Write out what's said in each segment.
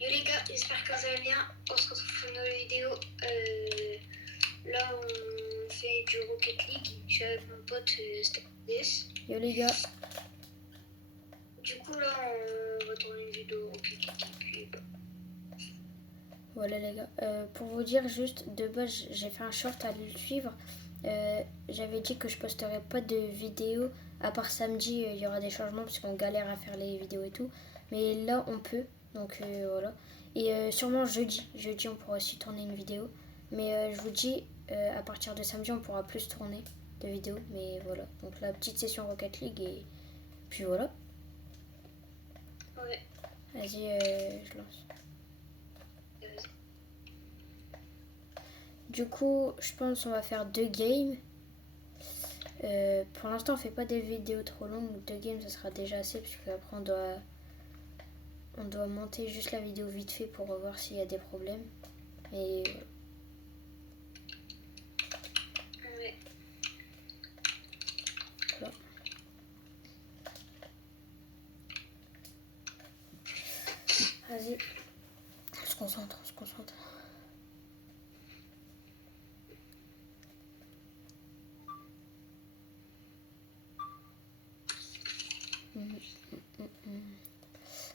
Yo les gars, j'espère que vous allez bien. On se retrouve pour une nouvelle vidéo. Là, on fait du Rocket League. Je suis avec mon pote Stanis. Yo les gars. Du coup, là, on va tourner une vidéo Rocket League. Puis, bah. Voilà les gars. Pour vous dire juste, de base, j'ai fait un short à le suivre. J'avais dit que je posterais pas de vidéos. À part samedi, il y aura des changements parce qu'on galère à faire les vidéos et tout. Mais là, on peut. Donc voilà. Et sûrement jeudi, on pourra aussi tourner une vidéo. Mais je vous dis, à partir de samedi, on pourra plus tourner de vidéos. Mais voilà. Donc la petite session Rocket League et puis voilà. Ouais. Vas-y, je lance. Du coup, je pense qu'on va faire 2 games. Pour l'instant, on fait pas des vidéos trop longues. 2 games, ça sera déjà assez parce qu'après on doit monter juste la vidéo vite fait pour voir s'il y a des problèmes. Et Ouais. voilà. Vas-y. On se concentre.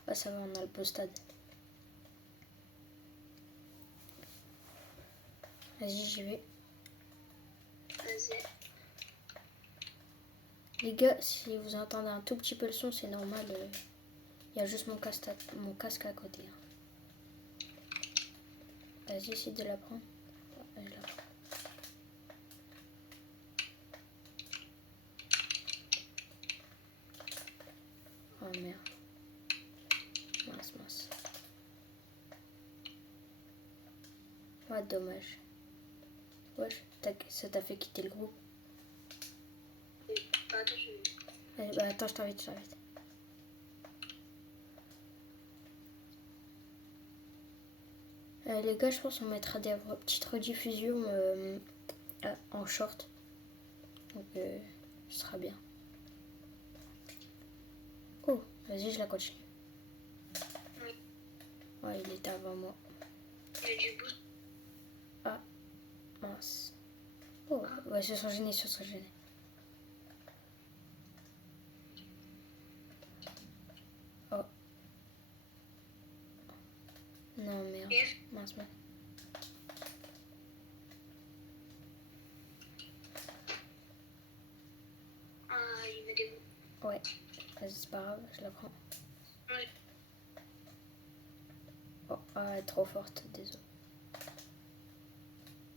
Ah, ça va, on a le beau stade. Vas-y, j'y vais. Vas-y. Les gars, si vous entendez un tout petit peu le son, c'est normal. Il y a juste mon casque à côté. Vas-y, essaye de la prendre. Je la prends. Oh merde. Mince. Ouais, dommage. Wesh, ça t'a fait quitter le groupe. Attends, Allez, bah attends, je t'invite. Les gars, je pense qu'on mettra des petites rediffusions en short. Donc, ce sera bien. Oh, vas-y, je la continue. Oui. Ouais, il était avant moi. Il y a du boost. Ah, mince. Oh, ouais, ils se sont gênés. Oh. Non, merde. Mince. Ah, il met des mots. Ouais, vas-y, c'est pas grave, je la prends. Ouais. Oh, ah, elle est trop forte, désolé.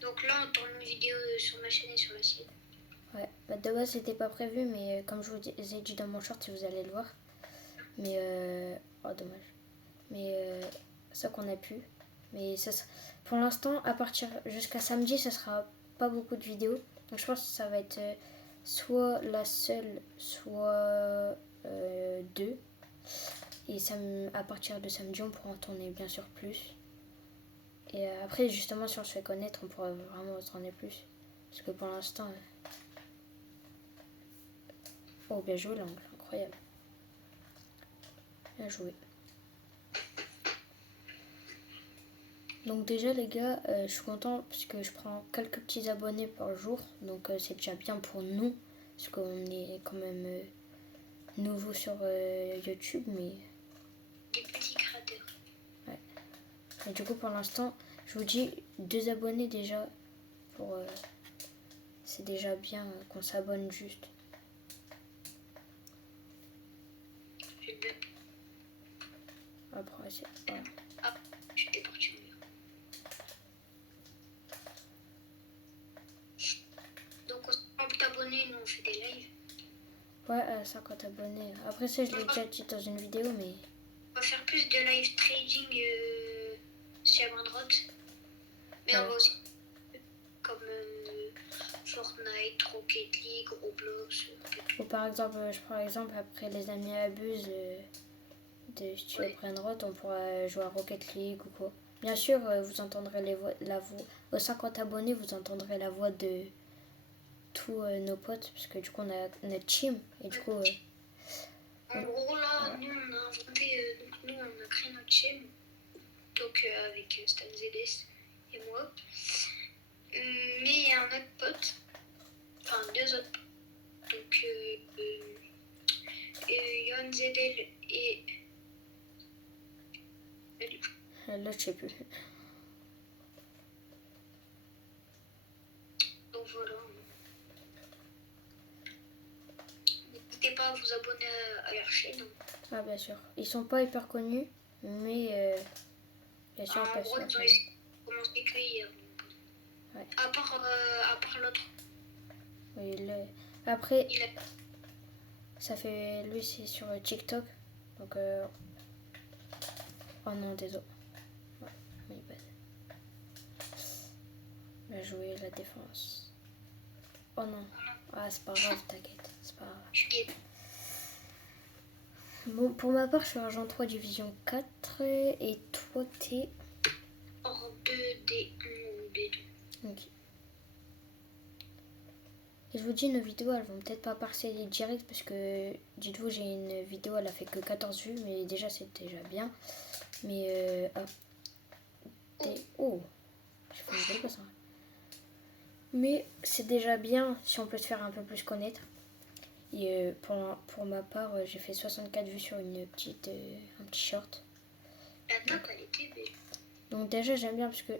Donc là, on tourne une vidéo sur ma chaîne et sur la sienne. Ouais, bah de base c'était pas prévu, mais comme je vous ai dit dans mon short, vous allez le voir. Mais oh dommage. Mais ça qu'on a pu. Mais ça, pour l'instant, à partir jusqu'à samedi, ça sera pas beaucoup de vidéos. Donc je pense que ça va être soit la seule, soit 2. Et à partir de samedi, on pourra en tourner bien sûr plus. Et après, justement, si on se fait connaître, on pourra vraiment en tourner plus. Parce que pour l'instant... Oh, bien joué l'angle, incroyable. Bien joué. Donc déjà les gars, je suis content parce que je prends quelques petits abonnés par jour. Donc c'est déjà bien pour nous. Parce qu'on est quand même nouveau sur YouTube. Mais Des petits créateurs. ouais. Et du coup pour l'instant, je vous dis 2 abonnés déjà. C'est déjà bien qu'on s'abonne juste. J'ai deux. Après c'est... Ouais. Ah, j'étais parti. Donc on peut t'abonner, nous on fait des lives. Ouais, 50 abonnés. Après ça, je l'ai déjà dit dans une vidéo, mais... On va faire plus de live trading sur la droite. Mais ouais. on va aussi comme Fortnite, Rocket League, Roblox. Ou par exemple, je prends l'exemple, après les amis abusent de si tu veux prendre route, on pourra jouer à Rocket League ou quoi. Bien sûr, vous entendrez la voix, aux 50 abonnés, vous entendrez la voix de tous nos potes, parce que du coup, on a notre team, et du coup... En gros, là, nous on a inventé, donc nous on a créé notre chaîne. Donc avec Stan ZS et moi. Mais il y a un autre pote, enfin 2 autres potes. Donc Yon ZL et Là, je sais plus. donc voilà. N'hésitez pas à vous abonner à leur chaîne. Ah, bien sûr. Ils sont pas hyper connus, mais bien sûr, En ils peuvent gros, se ils ont faire essayé de commencer que hier. Ouais. À part l'autre. Oui, après, Il a... ça fait. Lui, c'est sur TikTok. Donc, oh non, désolé. Ouais, my bad. Bien joué, la défense. Oh non. Ah, c'est pas grave, t'inquiète. C'est pas grave. Je guette. Bon, pour ma part, je suis Argent 3 Division 4. Et toi, t'es. Hors 2D1 ou D2. Ok. Et je vous dis, nos vidéos, elles vont peut-être pas passer direct parce que, dites-vous, j'ai une vidéo, elle a fait que 14 vues, mais déjà, c'est déjà bien. Mais, oh, j'ai fait une belle passe. Mais c'est déjà bien si on peut se faire un peu plus connaître. Et pour ma part, j'ai fait 64 vues sur un petit short. La tape, elle était belle. Donc déjà, j'aime bien parce que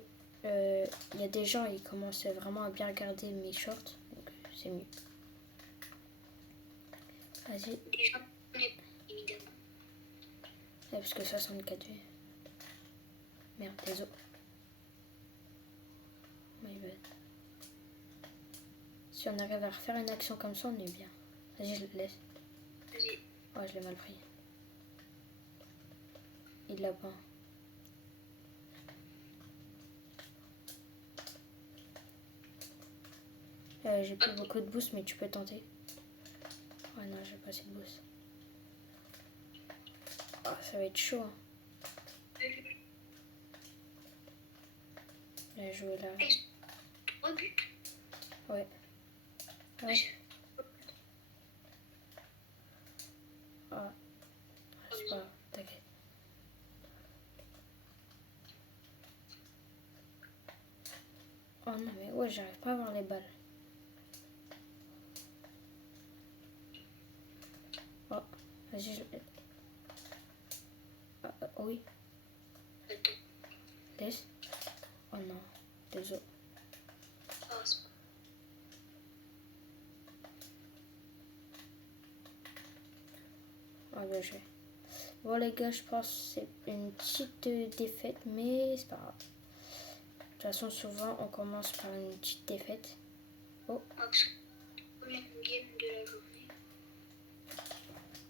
il y a des gens, ils commencent vraiment à bien regarder mes shorts. Donc c'est mieux. Vas-y. Les gens connaissent, évidemment. Ouais, parce que 64 vues. Merde, désolé. My bad. Si on arrive à refaire une action comme ça, on est bien. Vas-y, je le laisse. Vas-y. Ouais, je l'ai mal pris. Il l'a pas. J'ai plus beaucoup de boost, mais tu peux tenter. Ouais, non, j'ai pas assez de boost. Oh, ça va être chaud. Hein. Bien joué là. 3 buts. Ouais. Ouais. Ah, c'est pas grave, t'inquiète. Oh non, mais ouais, j'arrive pas à avoir les balles. Oh, vas-y, oui. Laisse. Oh non, désolé. Ah, c'est pas... Ah, bien joué. Bon, les gars, je pense que c'est une petite défaite, mais c'est pas grave. De toute façon, souvent, on commence par une petite défaite. Oh. Ah, parce que première game de la journée.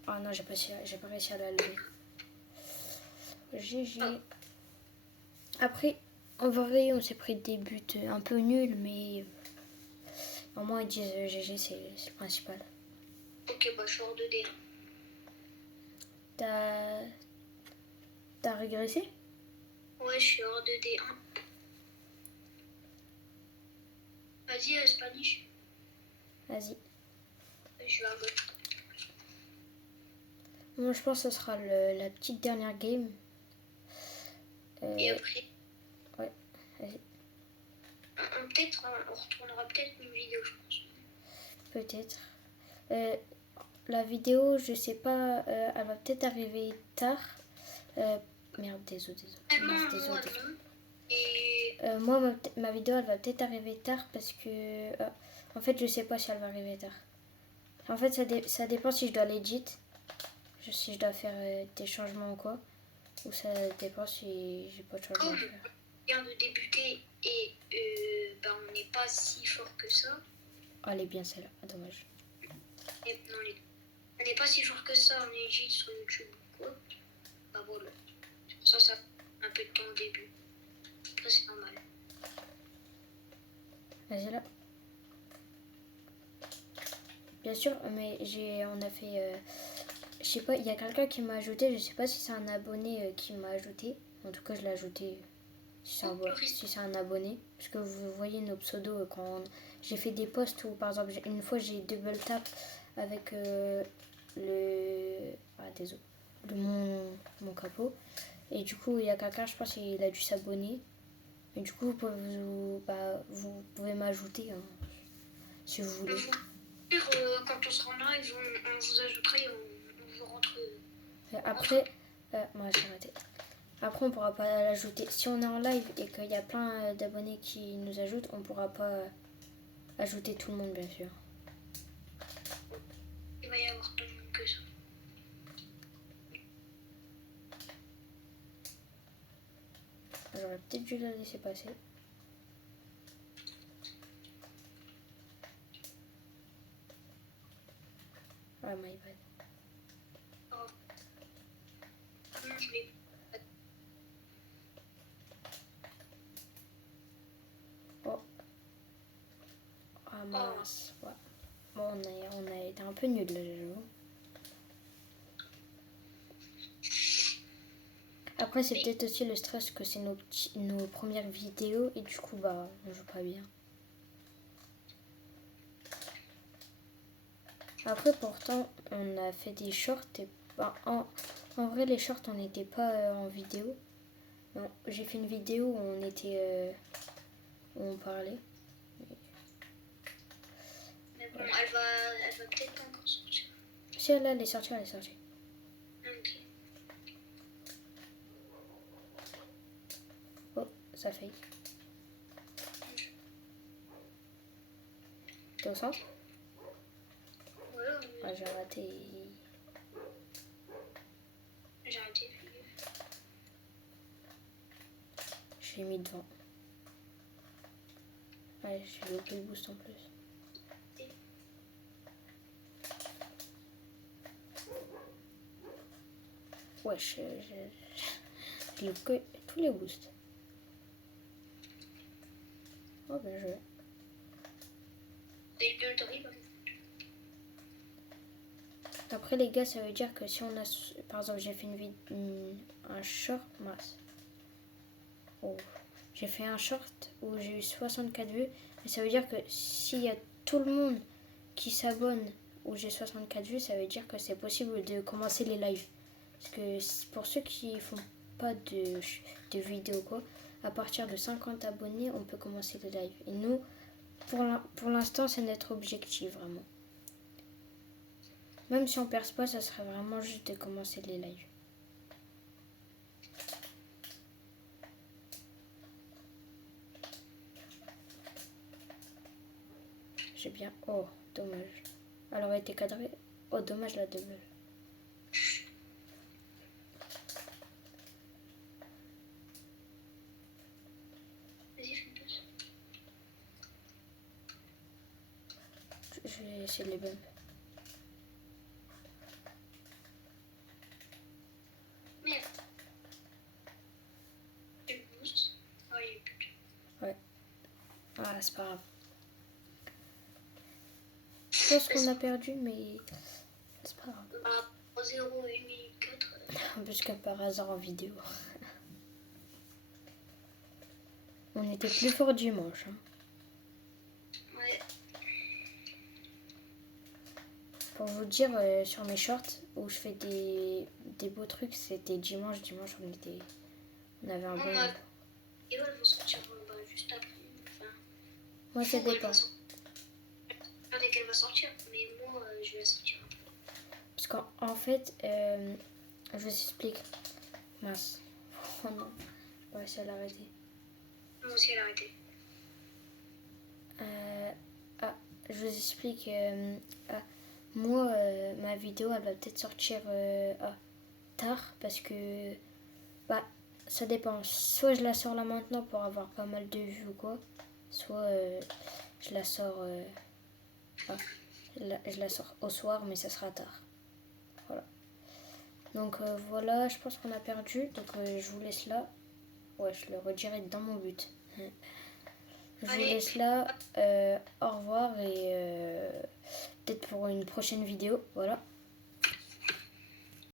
Ah non, j'ai pas réussi à la lever. GG. Après, en vrai, on s'est pris des buts un peu nuls, mais au moins ils disent GG, c'est le principal. Ok, bah je suis hors 2D. T'as régressé? Ouais, je suis hors 2D1. Vas-y, Spanish. Vas-y. Je vais à gauche. Moi, je pense que ce sera la petite dernière game. Et après, ouais, vas-y. on retournera peut-être une vidéo, je pense. Peut-être. La vidéo, je sais pas, elle va peut-être arriver tard. Merde, désolé. Moi, non. Et Moi, ma vidéo, elle va peut-être arriver tard parce que... en fait, je sais pas si elle va arriver tard. En fait, ça dépend si je dois l'edit. Si je dois faire des changements ou quoi. Ou ça dépend si j'ai pas de changement à faire. on vient de débuter et on n'est pas si fort que ça. Ah, elle est bien celle-là. Ah, dommage. Et, non, on n'est pas si fort que ça en edit sur YouTube ou quoi. Bah voilà. Ça fait un peu de temps au début. Après, c'est normal. Vas-y là. Bien sûr, mais on a fait... je sais pas, il y a quelqu'un qui m'a ajouté, je sais pas si c'est un abonné qui m'a ajouté. En tout cas, je l'ai ajouté si c'est un abonné. Parce que vous voyez nos pseudos quand j'ai fait des posts où, par exemple, une fois j'ai double tap avec mon capot. Et du coup, il y a quelqu'un, je pense, il a dû s'abonner. Et du coup, vous pouvez m'ajouter hein, si vous voulez. Quand on sera en live, on vous ajoutera et on vous rentre. Après, moi j'ai arrêté. Après, on pourra pas l'ajouter. Si on est en live et qu'il y a plein d'abonnés qui nous ajoutent, on pourra pas ajouter tout le monde, bien sûr. Il va y avoir tout le monde que ça. J'aurais peut-être dû la laisser passer. Ah, my bad. Je l'ai. Ah mince, ouais. Bon, on a été un peu nuls là, j'avoue. Après, c'est peut-être aussi le stress que c'est nos premières vidéos et du coup, bah, on joue pas bien. Après, pourtant, on a fait des shorts et bah, en vrai, les shorts, on n'était pas en vidéo. Non, j'ai fait une vidéo où on était, où on parlait. Mais bon, elle va peut-être pas encore sortir. Si elle est sortie, elle est sortie. Ok. Oh, ça fait. T'es au centre? Ouais, Ah, j'ai raté. j'ai arrêté. Je l'ai mis devant. Ouais, j'ai loupé le boost en plus. Ouais, je loupe que tous les boosts. Oh, bien joué. C'est le terrible. Après, les gars, ça veut dire que si on a. Par exemple, j'ai fait un short. Mince. Oh. J'ai fait un short où j'ai eu 64 vues. Et ça veut dire que s'il y a tout le monde qui s'abonne où j'ai 64 vues, ça veut dire que c'est possible de commencer les lives. Parce que pour ceux qui font pas de vidéos, quoi, à partir de 50 abonnés, on peut commencer les lives. Et nous, pour l'instant, c'est notre objectif, vraiment. Même si on perce pas, ça serait vraiment juste de commencer les lives. J'ai bien... Oh, dommage. Elle aurait été cadrée. Oh, dommage la double. Vas-y, fais une pause. Je vais essayer de les bump. Merde. Je boost. Oh, il est plus. Ouais. Ah, c'est pas grave. Je pense qu'on a perdu, mais c'est pas grave. Bah, 0, 1 minute 4. Plus que par hasard en vidéo. On était plus fort dimanche. Hein. Ouais. Pour vous dire, sur mes shorts, où je fais des beaux trucs, c'était dimanche. Dimanche, on avait un bon niveau. Et elles vont sortir juste après. Enfin, Moi, ça dépend. Dès qu'elle va sortir, mais moi, je vais la sortir après. Parce qu'en fait, je vous explique. Mince. Oh non. On va essayer de l'arrêter. Moi aussi, elle a arrêté. Je vous explique. Moi, ma vidéo, elle va peut-être sortir tard parce que bah, ça dépend. Soit je la sors là maintenant pour avoir pas mal de vues ou quoi, soit je la sors je la sors au soir, mais ça sera tard. Voilà. Donc voilà, je pense qu'on a perdu. Donc je vous laisse là. Ouais, je le redirai dans mon but. Je vous laisse là. Au revoir et peut-être pour une prochaine vidéo. Voilà.